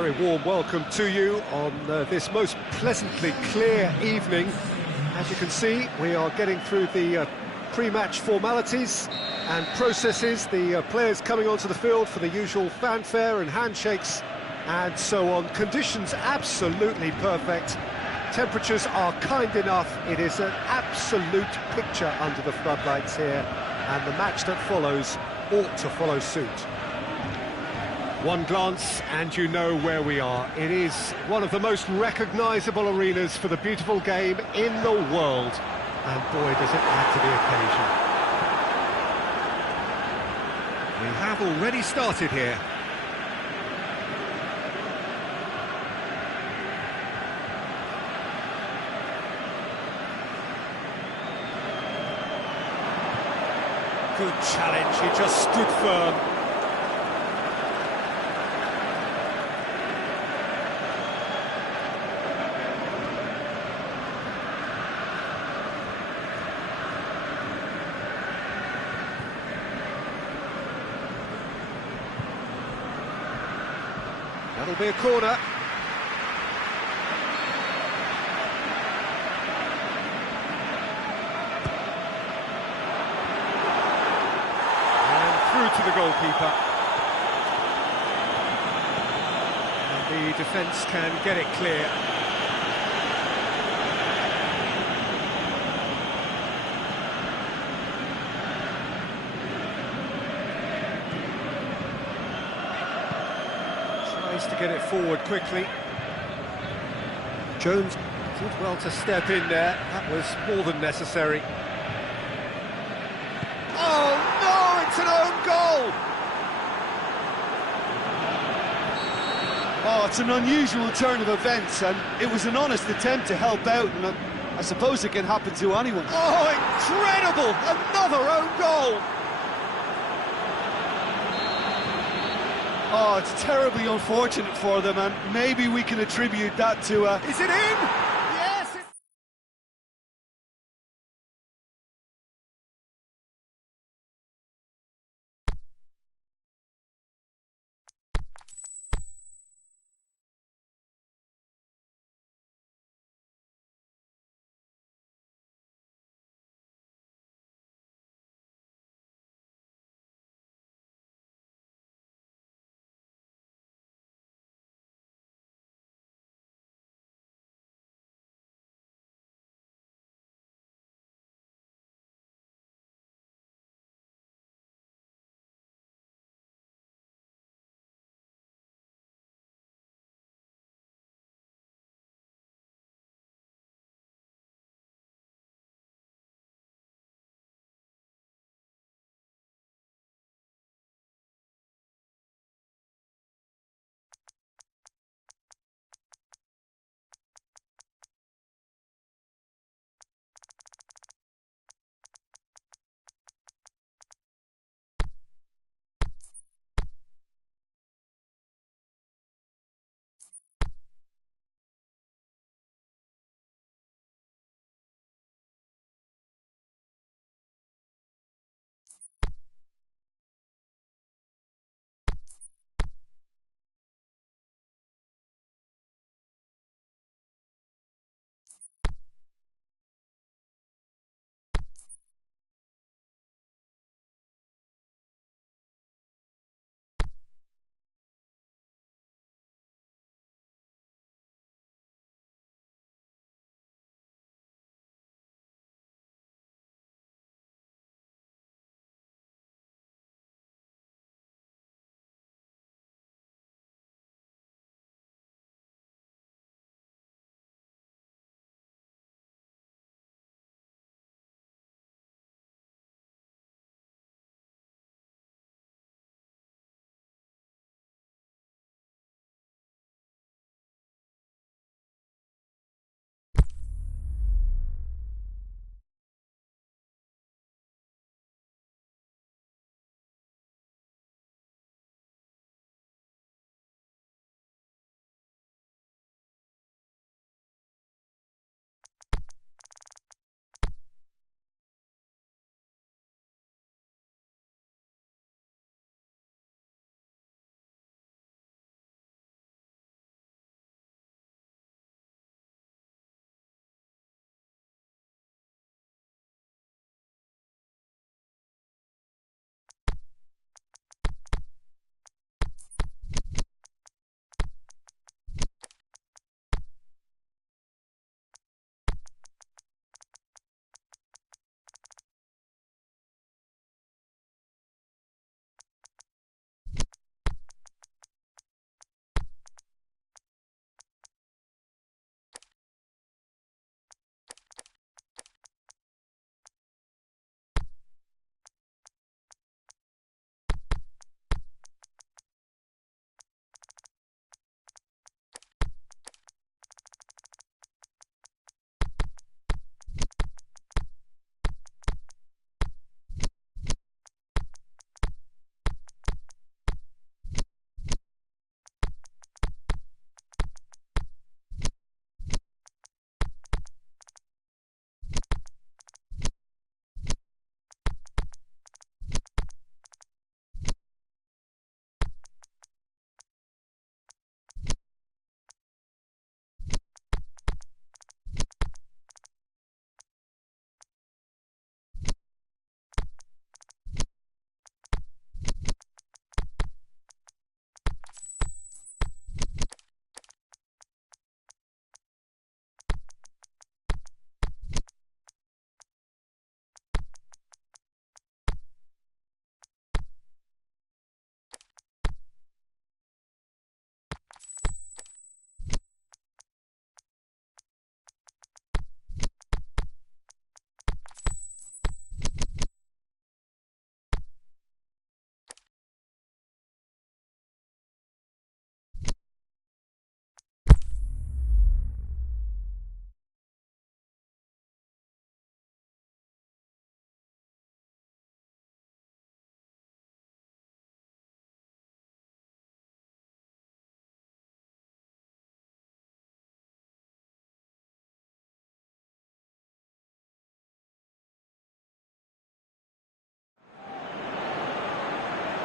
Very warm welcome to you on this most pleasantly clear evening. As you can see, we are getting through the pre-match formalities and processes, the players coming onto the field for the usual fanfare and handshakes and so on. Conditions absolutely perfect. Temperatures are kind enough. It is an absolute picture under the floodlights here, and the match that follows ought to follow suit. One glance and you know where we are. It is one of the most recognisable arenas for the beautiful game in the world, and boy does it add to the occasion. We have already started here. Good challenge, he just stood firm. That'll be a corner. To the goalkeeper, and the defence can get it clear. Tries to get it forward quickly. Jones did well to step in there. That was more than necessary. It's an own goal! Oh, it's an unusual turn of events, and it was an honest attempt to help out, and I suppose it can happen to anyone. Oh, incredible! Another own goal! Oh, it's terribly unfortunate for them, and maybe we can attribute that to... Is it in?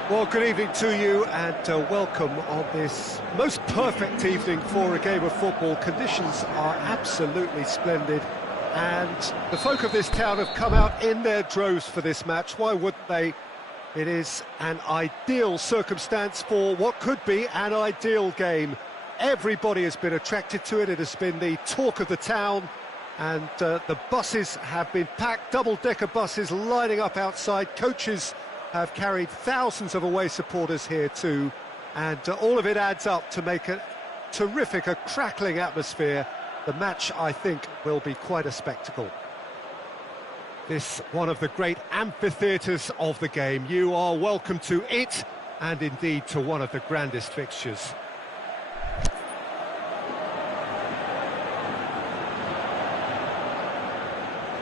Well, good evening to you and welcome on this most perfect evening for a game of football. Conditions are absolutely splendid and the folk of this town have come out in their droves for this match. Why wouldn't they? It is an ideal circumstance for what could be an ideal game. Everybody has been attracted to it. It has been the talk of the town and the buses have been packed, double-decker buses lining up outside. Coaches have carried thousands of away supporters here too, and all of it adds up to make a terrific, a crackling atmosphere. The match, I think, will be quite a spectacle. This one of the great amphitheatres of the game. You are welcome to it, and indeed to one of the grandest fixtures.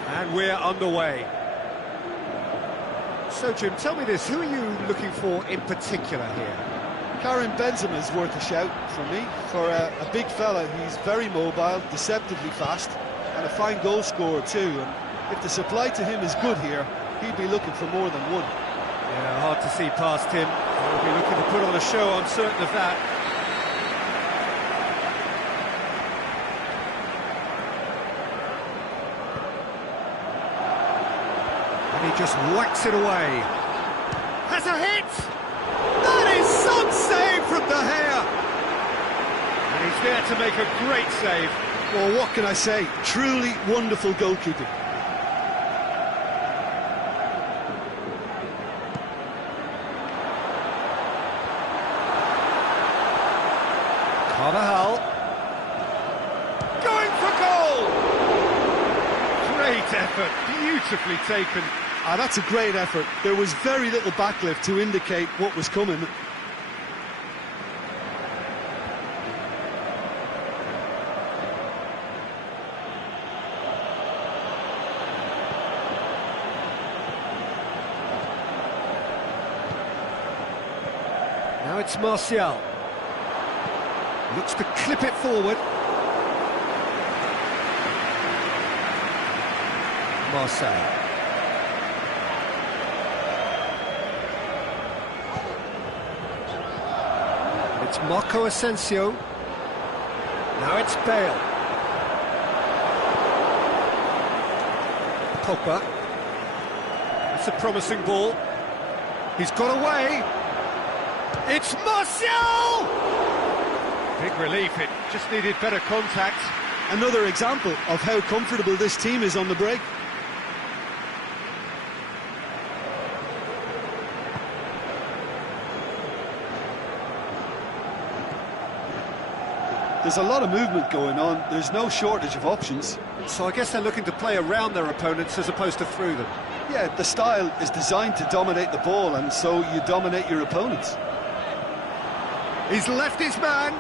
And we're underway. So, Jim, tell me this, who are you looking for in particular here? Karim Benzema's worth a shout for me. For a big fella, he's very mobile, deceptively fast, and a fine goal scorer too. And if the supply to him is good here, he'd be looking for more than one. Yeah, hard to see past him. He'll be looking to put on a show, I'm certain of that. And he just whacks it away. Has a hit! That is some save from De Gea! And he's there to make a great save. Well, what can I say? Truly wonderful goalkeeping. Carvajal. Going for goal! Great effort, beautifully taken. Ah, that's a great effort. There was very little backlift to indicate what was coming. Now it's Martial. Looks to clip it forward. Marseille. It's Marco Asensio. Now it's Bale. Pogba. It's a promising ball. He's got away. It's Martial! Big relief, it just needed better contact. Another example of how comfortable this team is on the break. There's a lot of movement going on. There's no shortage of options. So I guess they're looking to play around their opponents as opposed to through them. Yeah, the style is designed to dominate the ball, and so you dominate your opponents. He's left his man.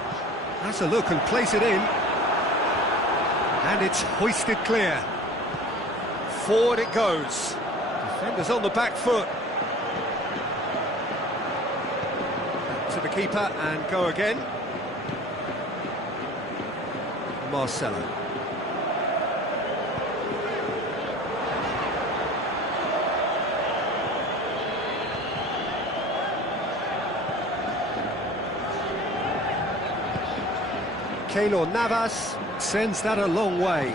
Has a look and plays it in. And it's hoisted clear. Forward it goes. Defender's on the back foot. Back to the keeper and go again. Marcelo. Keylor Navas sends that a long way.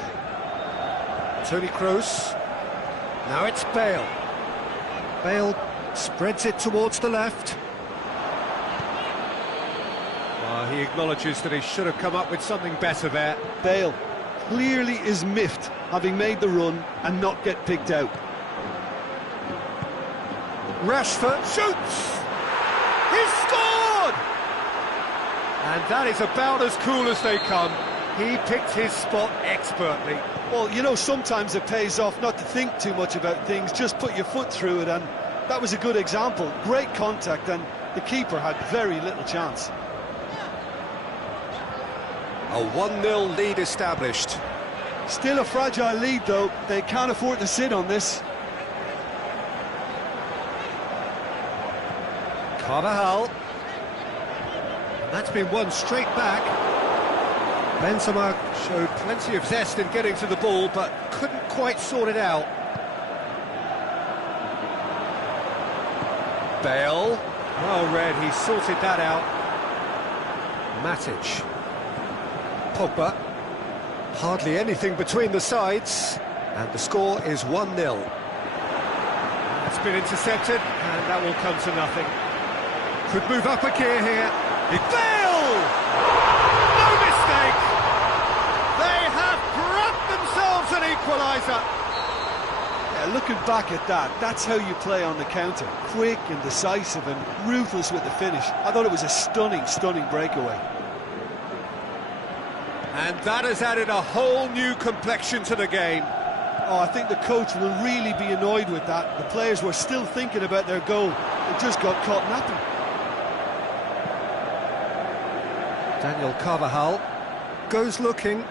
Toni Kroos. Now it's Bale. Bale spreads it towards the left. He acknowledges that he should have come up with something better there. Bale clearly is miffed, having made the run and not get picked out. Rashford shoots! He scored! And that is about as cool as they come. He picked his spot expertly. Well, you know, sometimes it pays off not to think too much about things, just put your foot through it, and that was a good example. Great contact, and the keeper had very little chance. A 1-0 lead established. Still a fragile lead, though. They can't afford to sit on this. Carvajal. That's been won straight back. Benzema showed plenty of zest in getting to the ball, but couldn't quite sort it out. Bale. Well read, he sorted that out. Matic. Pogba. Hardly anything between the sides, and the score is 1-0. It's been intercepted, and that will come to nothing. Could move up a gear here. Bale! No mistake! They have grabbed themselves an equaliser. Yeah, looking back at that, that's how you play on the counter. Quick and decisive and ruthless with the finish. I thought it was a stunning, stunning breakaway. And that has added a whole new complexion to the game. Oh, I think the coach will really be annoyed with that. The players were still thinking about their goal. They just got caught napping. Daniel Carvajal goes looking.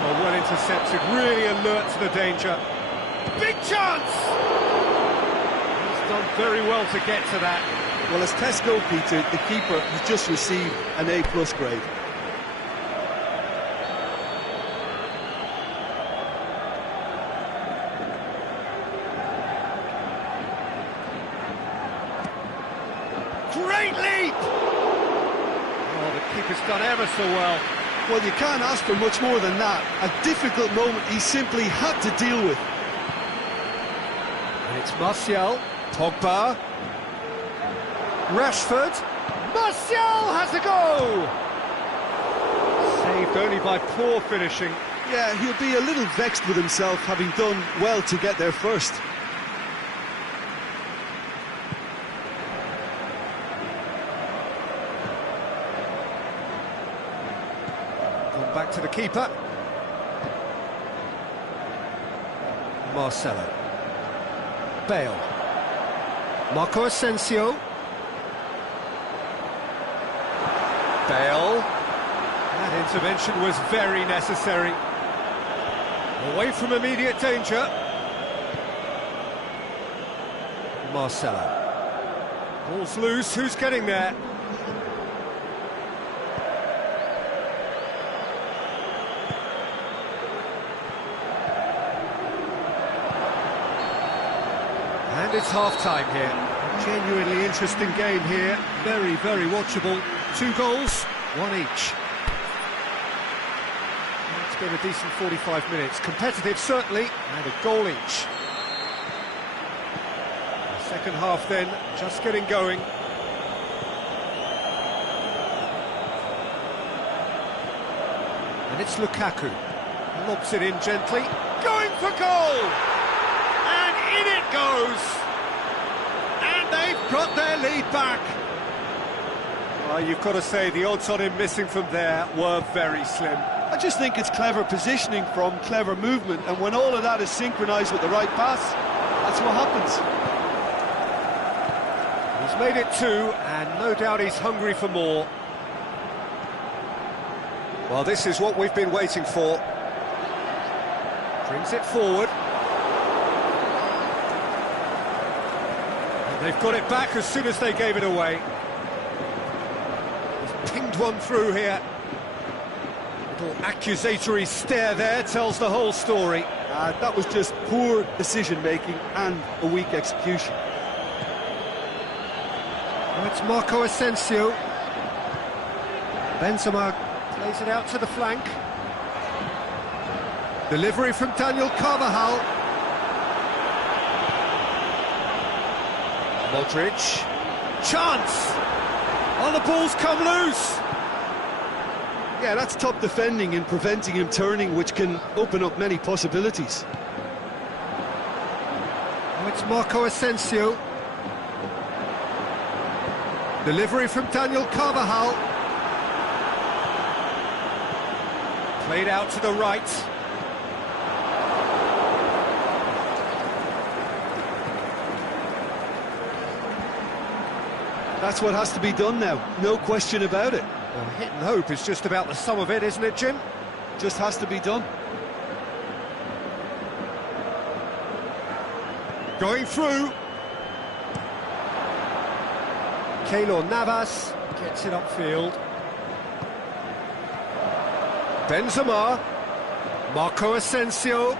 Oh, well intercepted, really alert to the danger. Big chance! He's done very well to get to that. Well, as test goalkeeper, the keeper has just received an A+ grade. Great leap! Oh, the keeper's done ever so well. Well, you can't ask for much more than that. A difficult moment he simply had to deal with. And it's Martial, Pogba, Rashford. Martial has a go! Saved only by poor finishing. Yeah, he'll be a little vexed with himself, having done well to get there first. Gone back to the keeper. Marcelo. Bale. Marco Asensio. Bale. That intervention was very necessary. Away from immediate danger. Marcelo. Ball's loose, who's getting there? And it's half-time here. Genuinely interesting game here. Very, very watchable. 2 goals, 1 each. It's been a decent 45 minutes. Competitive, certainly, and a goal each. The second half, then, just getting going. And it's Lukaku. Lobs it in gently. Going for goal! And in it goes! And they've got their lead back. You've got to say, the odds on him missing from there were very slim. I just think it's clever positioning from clever movement, and when all of that is synchronised with the right pass, that's what happens. He's made it 2, and no doubt he's hungry for more. Well, this is what we've been waiting for. Brings it forward. And they've got it back as soon as they gave it away. He's pinged one through here. Little accusatory stare there tells the whole story. That was just poor decision-making and a weak execution. Well, it's Marco Asensio. Benzema plays it out to the flank. Delivery from Daniel Carvajal. Modric. Chance! Oh, the ball's come loose! Yeah, that's top defending and preventing him turning, which can open up many possibilities. Oh, it's Marco Asensio. Delivery from Daniel Carvajal. Played out to the right. That's what has to be done now, no question about it. Well, hit and hope is just about the sum of it, isn't it, Jim? Just has to be done. Going through. Keylor Navas gets it upfield. Benzema. Marco Asensio.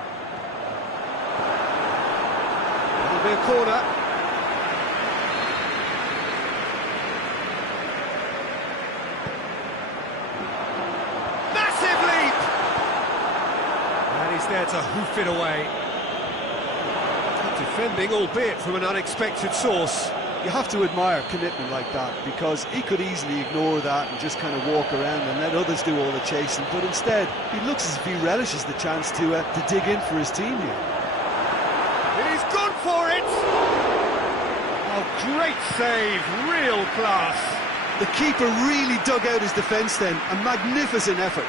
It'll be a corner. to hoof it away. Good defending, albeit from an unexpected source. You have to admire commitment like that, because he could easily ignore that and just kind of walk around and let others do all the chasing, but instead he looks as if he relishes the chance to dig in for his team here. He's gone for it! Oh, great save, real class. The keeper really dug out his defence then, a magnificent effort.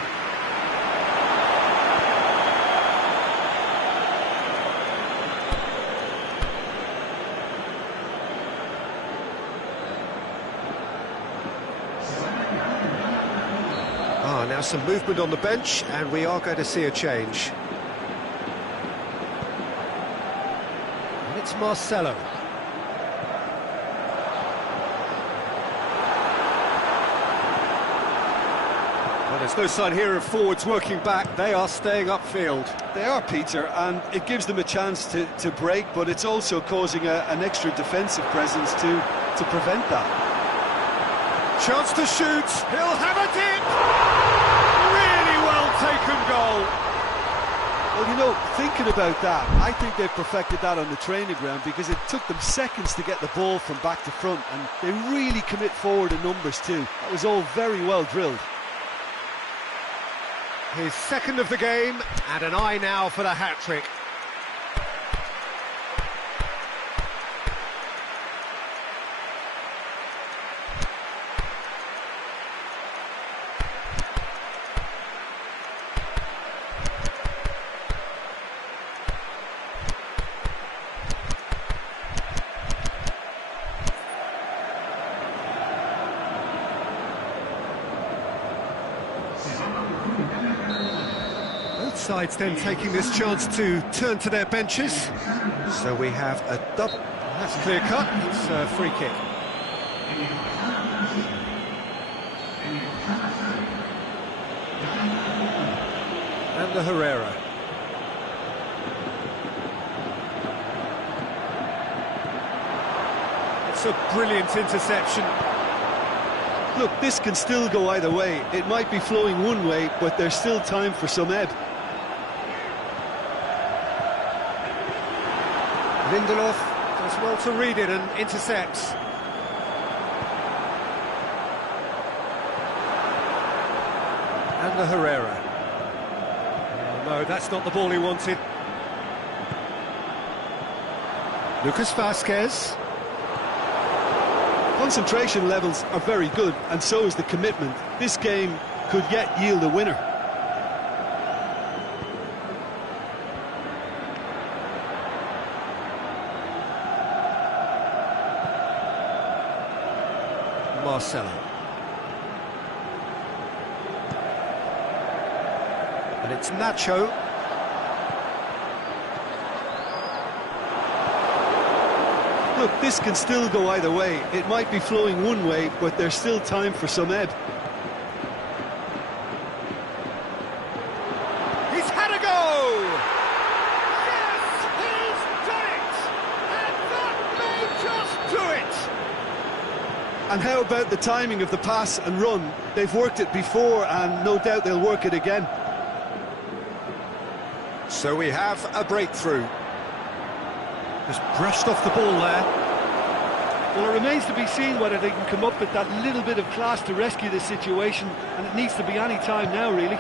Now some movement on the bench, and we are going to see a change. And it's Marcelo. Well, there's no sign here of forwards working back. They are staying upfield. They are, Peter, and it gives them a chance to break, but it's also causing an extra defensive presence to prevent that. Chance to shoot, he'll have a dip! Really well taken goal. Well, you know, thinking about that, I think they've perfected that on the training ground, because it took them seconds to get the ball from back to front, and they really commit forward in numbers too. That was all very well drilled. His second of the game, and an eye now for the hat-trick. Both sides then taking this chance to turn to their benches. So we have a double. That's clear cut. It's a free kick. And the Herrera. It's a brilliant interception. Look, this can still go either way. It might be flowing one way, but there's still time for some ebb. Lindelof does well to read it and intercepts. And the Herrera. Oh, no, that's not the ball he wanted. Lucas Vazquez. Concentration levels are very good, and so is the commitment. This game could yet yield a winner. Marcelo. And it's Nacho. Look, this can still go either way. It might be flowing one way, but there's still time for some ebb. He's had a go! Yes, he's done it! And that may just do it! And how about the timing of the pass and run? They've worked it before, and no doubt they'll work it again. So we have a breakthrough. Just brushed off the ball there. Well, it remains to be seen whether they can come up with that little bit of class to rescue this situation, and it needs to be any time now, really.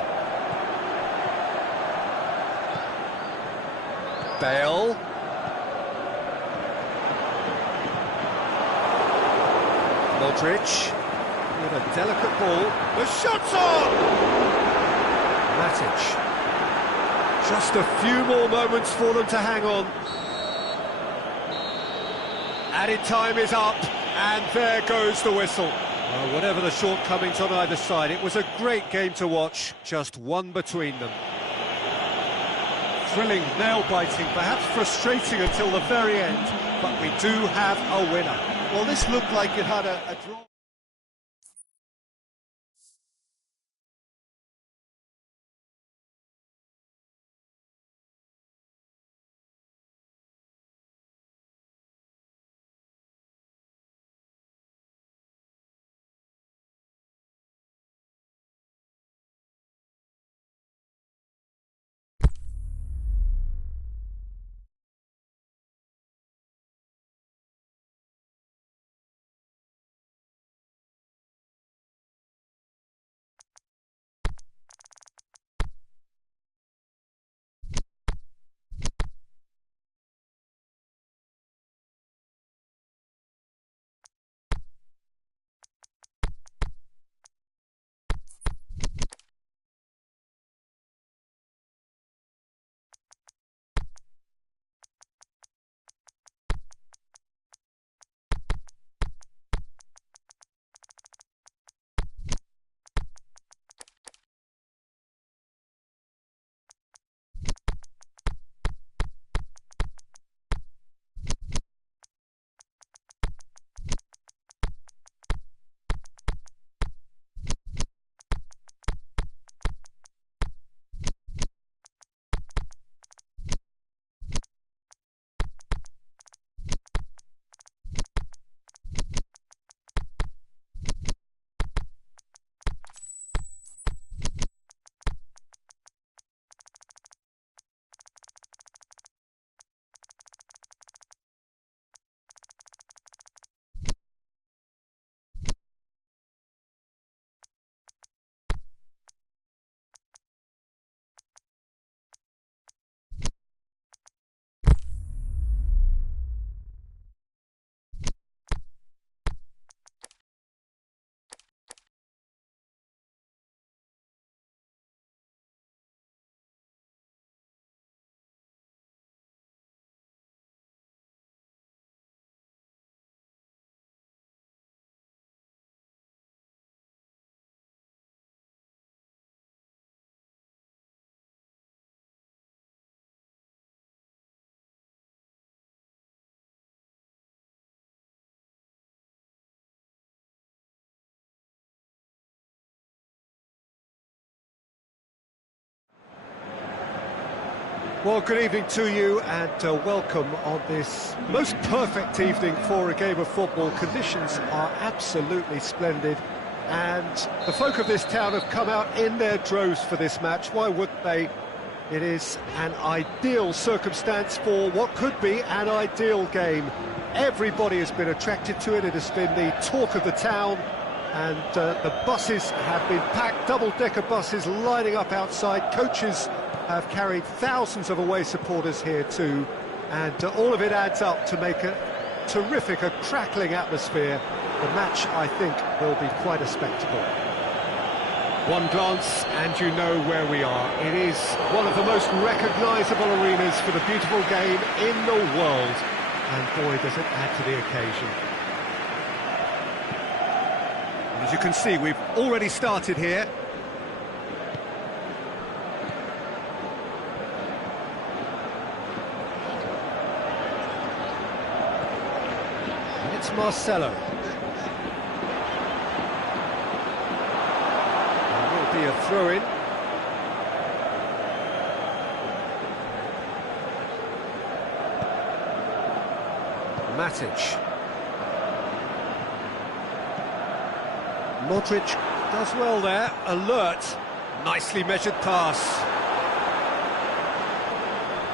Bale. Modric. With a delicate ball. The shot's on! Matic. Just a few more moments for them to hang on. Added time is up, and there goes the whistle. Well, whatever the shortcomings on either side, it was a great game to watch, just one between them. Thrilling, nail-biting, perhaps frustrating until the very end, but we do have a winner. Well, this looked like it had a draw. Well, good evening to you and welcome on this most perfect evening for a game of football. Conditions are absolutely splendid and the folk of this town have come out in their droves for this match. Why wouldn't they? It is an ideal circumstance for what could be an ideal game. Everybody has been attracted to it. It has been the talk of the town, and the buses have been packed, double-decker buses lining up outside. Coaches have carried thousands of away supporters here too, and all of it adds up to make a terrific, a crackling atmosphere. The match, I think, will be quite a spectacle. One glance and you know where we are. It is one of the most recognisable arenas for the beautiful game in the world, and boy does it add to the occasion. And as you can see, we've already started here. And it's Marcelo. Be a throw-in. Matic. Modric does well there, alert, nicely measured pass.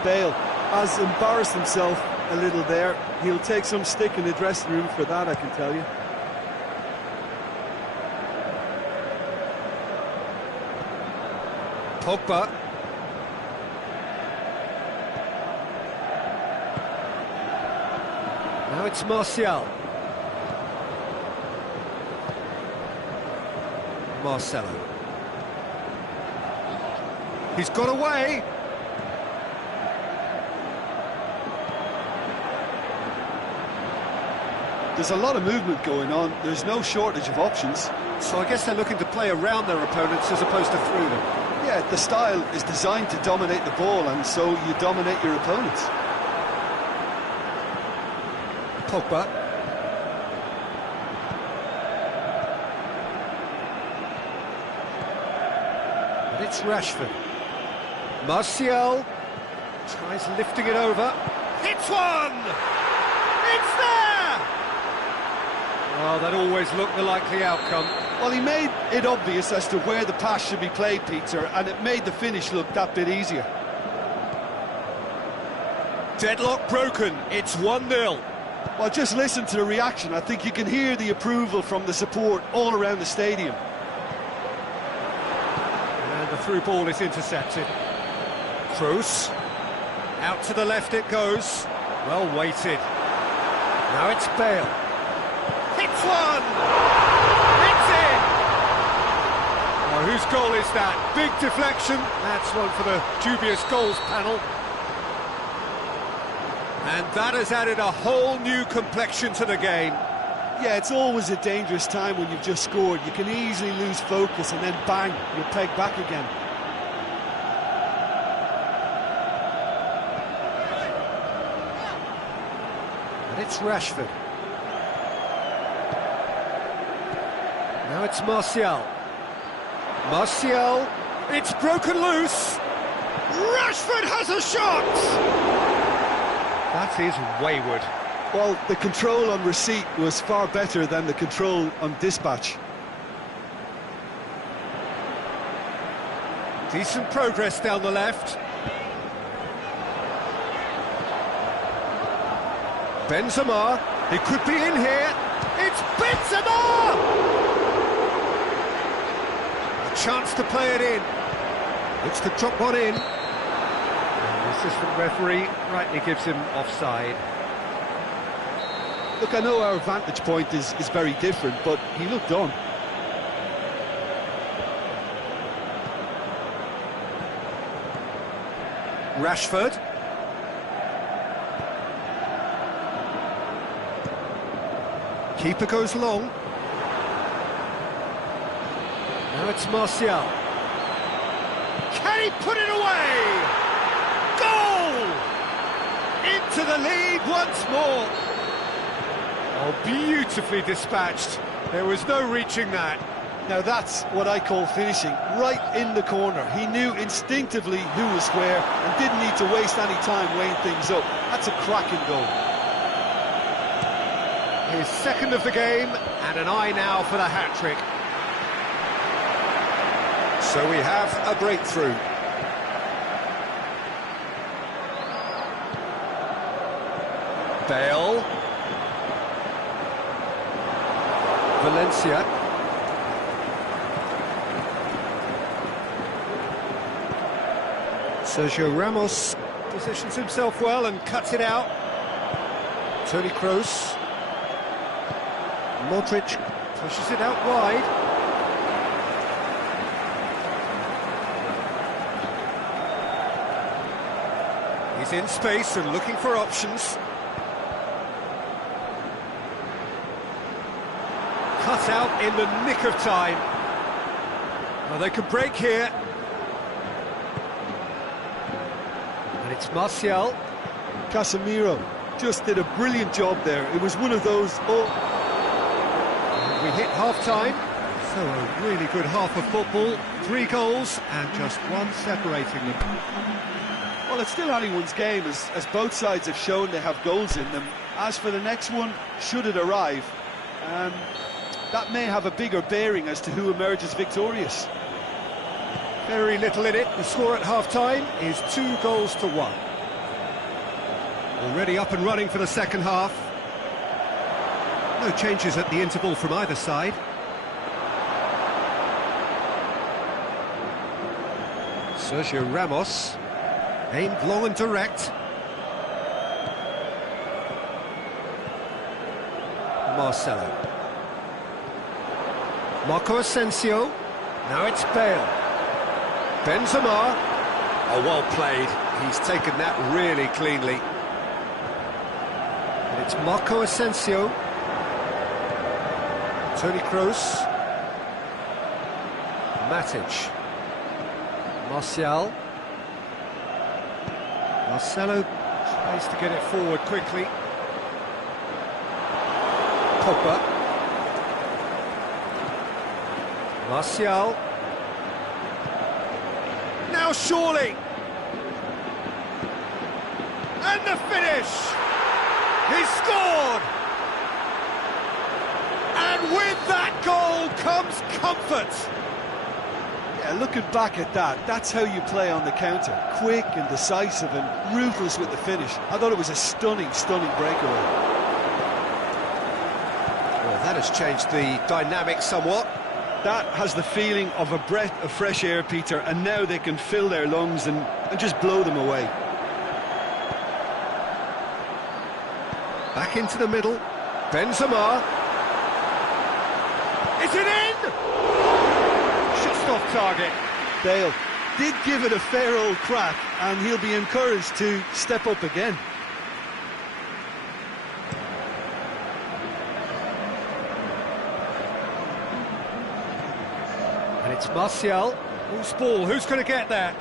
Bale has embarrassed himself a little there. He'll take some stick in the dressing room for that, I can tell you. Pogba. Now it's Martial. Marcelo. He's got away. There's a lot of movement going on. There's no shortage of options. So I guess they're looking to play around their opponents as opposed to through them. Yeah, the style is designed to dominate the ball, and so you dominate your opponents. Pogba. And it's Rashford. Martial tries lifting it over. Hits one! It's there! Oh, that always looked the likely outcome. Well, he made it obvious as to where the pass should be played, Peter, and it made the finish look that bit easier. Deadlock broken, it's 1-0. Well, just listen to the reaction. I think you can hear the approval from the support all around the stadium. And the through ball is intercepted. Kroos. Out to the left it goes. Well weighted. Now it's Bale. Hits one! Oh, whose goal is that? Big deflection. That's one for the dubious goals panel. And that has added a whole new complexion to the game. Yeah, it's always a dangerous time when you've just scored. You can easily lose focus and then bang, you're pegged back again. And it's Rashford. Now it's Martial. Martial, it's broken loose. Rashford has a shot! That is wayward. Well, the control on receipt was far better than the control on dispatch. Decent progress down the left. Benzema, he could be in here. It's Benzema! Chance to play it in. Looks to drop one in. And the assistant referee rightly gives him offside. Look, I know our vantage point is very different, but he looked on. Rashford. Keeper goes long. Now it's Martial. Can he put it away? Goal! Into the lead once more. Oh, beautifully dispatched. There was no reaching that. Now that's what I call finishing, right in the corner. He knew instinctively who was where and didn't need to waste any time weighing things up. That's a cracking goal. His second of the game, and an eye now for the hat-trick. So we have a breakthrough. Bale. Valencia. Sergio Ramos positions himself well and cuts it out. Toni Kroos. Modric pushes it out wide. He's in space and looking for options. Cut out in the nick of time. Well, they could break here. And it's Martial. Casemiro just did a brilliant job there. It was one of those... We hit half-time, so a really good half of football. 3 goals and just one separating them. Well, it's still anyone's game, as both sides have shown they have goals in them. As for the next one, should it arrive, that may have a bigger bearing as to who emerges victorious. Very little in it. The score at half-time is 2 goals to 1. Already up and running for the second half. No changes at the interval from either side. Sergio Ramos, aimed long and direct. Marcelo. Marco Asensio. Now it's Bale. Benzema. Oh, well played. He's taken that really cleanly. And it's Marco Asensio. Toni Kroos. Matic. Martial. Marcelo tries to get it forward quickly. Pogba. Martial. Now surely. And the finish. He's scored. And with that goal comes comfort. Yeah, looking back at that, that's how you play on the counter. Quick and decisive and ruthless with the finish. I thought it was a stunning, stunning breakaway. Well, that has changed the dynamic somewhat. That has the feeling of a breath of fresh air, Peter, and now they can fill their lungs and just blow them away. Back into the middle. Benzema. Is it in? Just off target. Bale did give it a fair old crack, and he'll be encouraged to step up again. And it's Martial. Who's ball? Who's going to get there?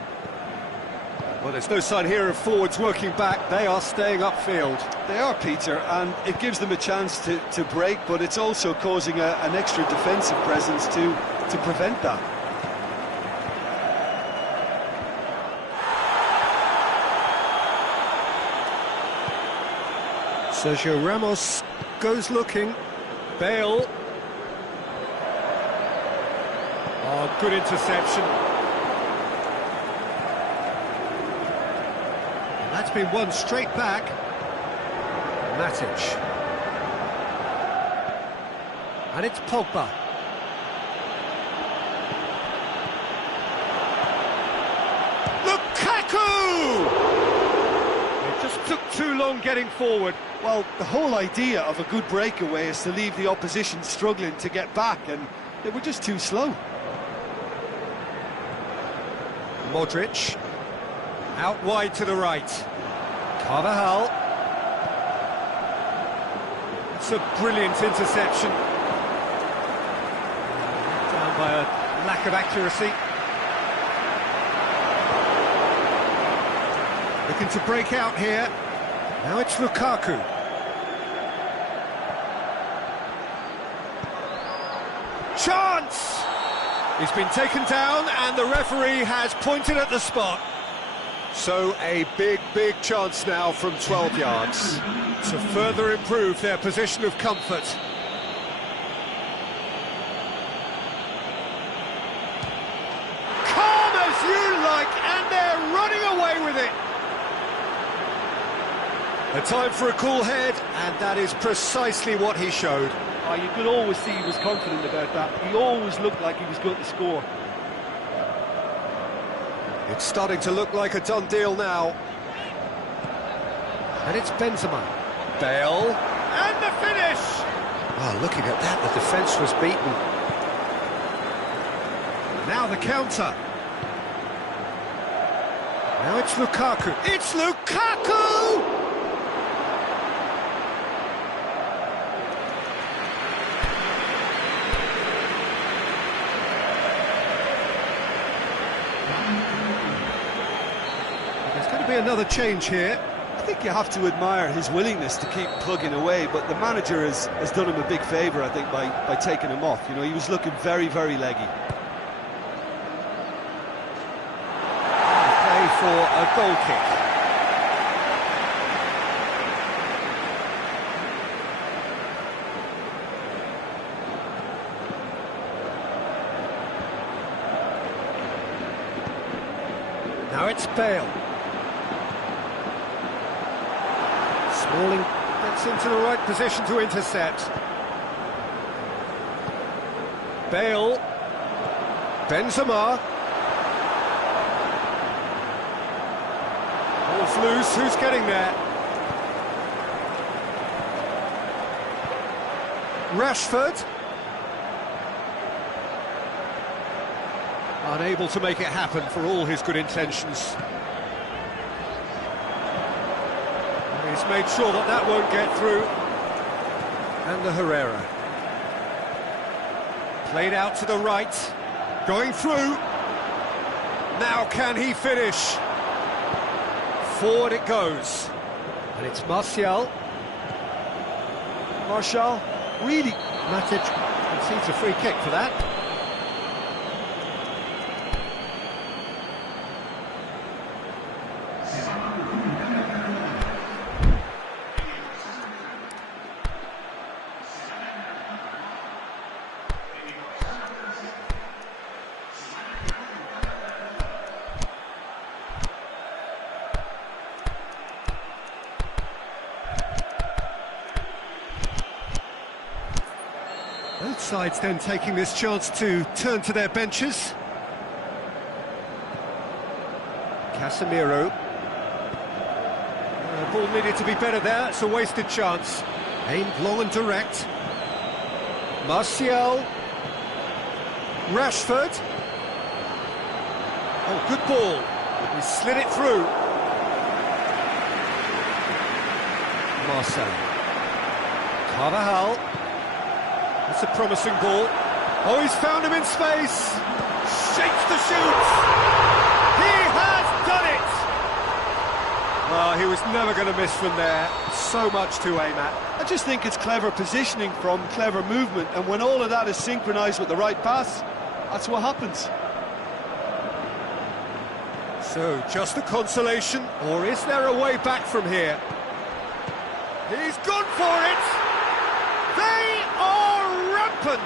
Well, there's no sign here of forwards working back. They are staying upfield. They are, Peter, and it gives them a chance to break, but it's also causing an extra defensive presence to prevent that. Sergio Ramos goes looking. Bale. Oh, good interception. And that's been won straight back. Matic. And it's Pogba. Lukaku! It just took too long getting forward. Well, the whole idea of a good breakaway is to leave the opposition struggling to get back, and they were just too slow. Modric. Out wide to the right. Carvajal. It's a brilliant interception. Down by a lack of accuracy. Looking to break out here. Now it's Lukaku. Chance! He's been taken down and the referee has pointed at the spot. So a big chance now from 12 yards to further improve their position of comfort. Calm as you like, and they're running away with it. A time for a cool head, and that is precisely what he showed. Oh, you could always see he was confident about that. He always looked like he was going to score. It's starting to look like a done deal now. And it's Benzema. Bale. And the finish! Oh, looking at that, the defence was beaten. Now the counter. Now it's Lukaku. It's Lukaku! There's going to be another change here. I think you have to admire his willingness to keep plugging away, but the manager has done him a big favour, I think, by taking him off. You know, he was looking very leggy. Play for a goal kick. Now it's Bale. Smalling gets into the right position to intercept. Bale. Benzema. Ball's loose, who's getting there? Rashford. Unable to make it happen for all his good intentions. He's made sure that that won't get through. And the Herrera. Played out to the right. Going through. Now can he finish? Forward it goes. And it's Martial. Martial, really? Matic concedes a free kick for that. Both sides then taking this chance to turn to their benches. Casemiro. The ball needed to be better there, it's a wasted chance. Aimed long and direct. Martial. Rashford. Oh, good ball. He slid it through. Marcel. Carvajal. That's a promising ball. Oh, he's found him in space. Shakes the shoots. He has done it. Well, he was never going to miss from there. So much to aim at. I just think it's clever positioning from clever movement, and when all of that is synchronised with the right pass, that's what happens. So, just a consolation, or is there a way back from here? He's gone for it! They are rampant!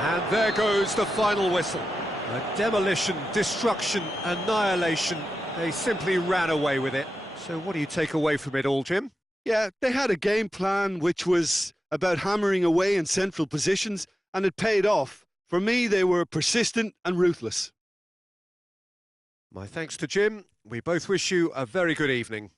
And there goes the final whistle. A demolition, destruction, annihilation. They simply ran away with it. So what do you take away from it all, Jim? Yeah, they had a game plan which was about hammering away in central positions, and it paid off. For me, they were persistent and ruthless. My thanks to Jim. We both wish you a very good evening.